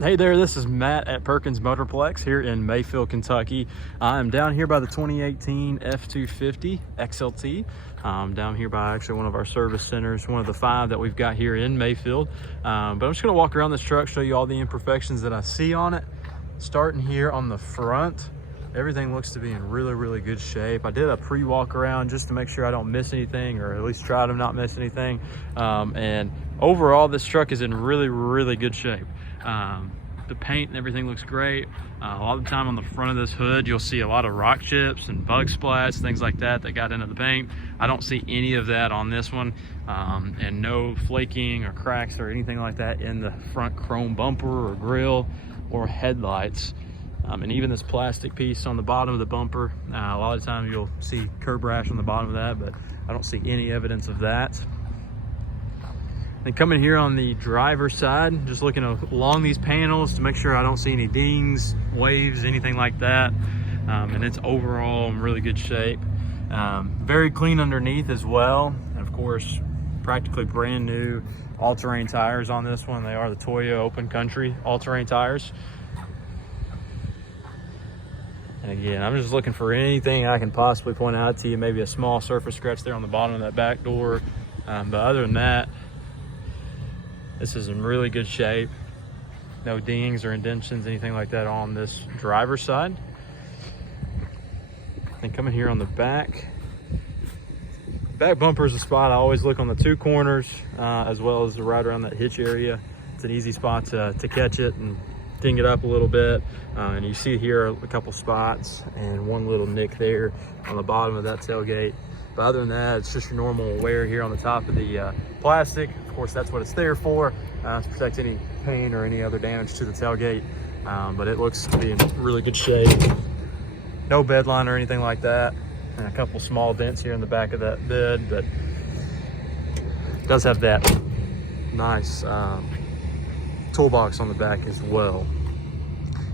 Hey there, this is Matt at Perkins Motorplex here in Mayfield, Kentucky. I'm down here by the 2018 F-250 XLT. Down here by actually one of our service centers, one of the 5 that we've got here in Mayfield. But I'm just gonna walk around this truck, show you all the imperfections that I see on it. Starting here on the front, everything looks to be in really good shape. I did a pre-walk around just to make sure I don't miss anything, or at least try to not miss anything. And overall, this truck is in really good shape. The paint and everything looks great. A lot of the time on the front of this hood, you'll see a lot of rock chips and bug splats, things like that got into the paint. I don't see any of that on this one, and no flaking or cracks or anything like that in the front chrome bumper or grille or headlights. And even this plastic piece on the bottom of the bumper, a lot of the time you'll see curb rash on the bottom of that, but I don't see any evidence of that. And coming here on the driver's side, just looking along these panels to make sure I don't see any dings, waves, anything like that. And it's overall in really good shape. Very clean underneath as well. And of course, practically brand new all-terrain tires on this one. They are the Toyo Open Country all-terrain tires. And again, I'm just looking for anything I can possibly point out to you. Maybe a small surface scratch there on the bottom of that back door. But other than that, this is in really good shape. No dings or indentions, anything like that on this driver's side. And coming here on the back bumper is a spot I always look on the 2 corners, as well as right around that hitch area. It's an easy spot to catch it and ding it up a little bit. And you see here a couple spots and one little nick there on the bottom of that tailgate. But other than that, it's just your normal wear here on the top of the plastic. Of course, that's what it's there for, to protect any paint or any other damage to the tailgate. But it looks to be in really good shape. No bed line or anything like that. And a couple small dents here in the back of that bed, but it does have that nice toolbox on the back as well.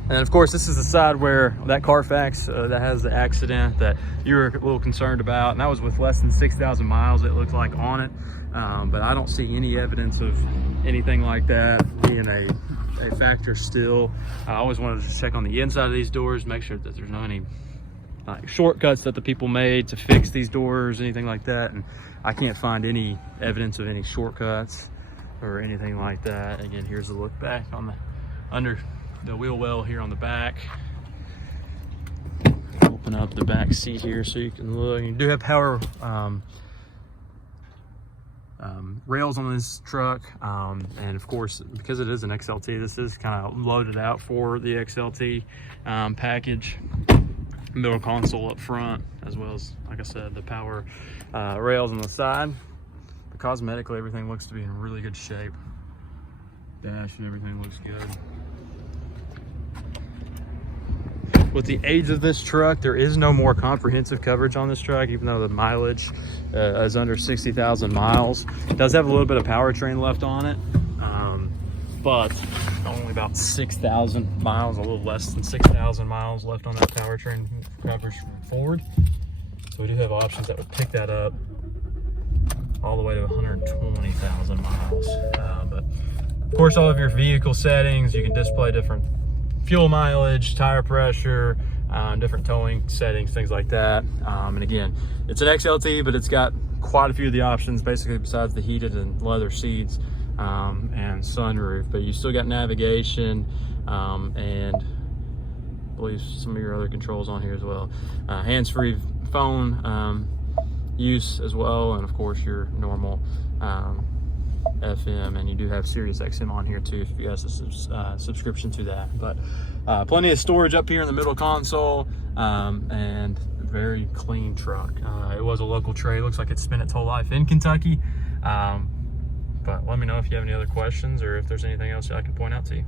And of course, this is the side where that Carfax that has the accident that you were a little concerned about, and that was with less than 6,000 miles, it looked like, on it. But I don't see any evidence of anything like that being a factor still. I always wanted to check on the inside of these doors, make sure that there's no any shortcuts that the people made to fix these doors, anything like that. And I can't find any evidence of any shortcuts or anything like that. Again, here's a look back on the under the wheel well here on the back. Open up the back seat here so you can look. You do have power rails on this truck, and of course, because it is an XLT, this is kind of loaded out for the XLT package. Middle console up front, as well as, like I said, the power rails on the side. But cosmetically, everything looks to be in really good shape. Dash and everything looks good. With the age of this truck, there is no more comprehensive coverage on this truck, even though the mileage is under 60,000 miles. It does have a little bit of powertrain left on it, but only about 6,000 miles, a little less than 6,000 miles left on that powertrain coverage forward. So we do have options that would pick that up all the way to 120,000 miles. But of course, all of your vehicle settings, you can display different fuel mileage, tire pressure, different towing settings, things like that. And again, it's an XLT, but it's got quite a few of the options, basically, besides the heated and leather seats and sunroof. But you still got navigation, and I believe some of your other controls on here as well. Hands-free phone use as well, and of course your normal FM, and you do have Sirius XM on here too if you guys a subscription to that. But plenty of storage up here in the middle console, and very clean truck. It was a local trade. Looks like it's spent its whole life in Kentucky. But let me know if you have any other questions or if there's anything else I can point out to you.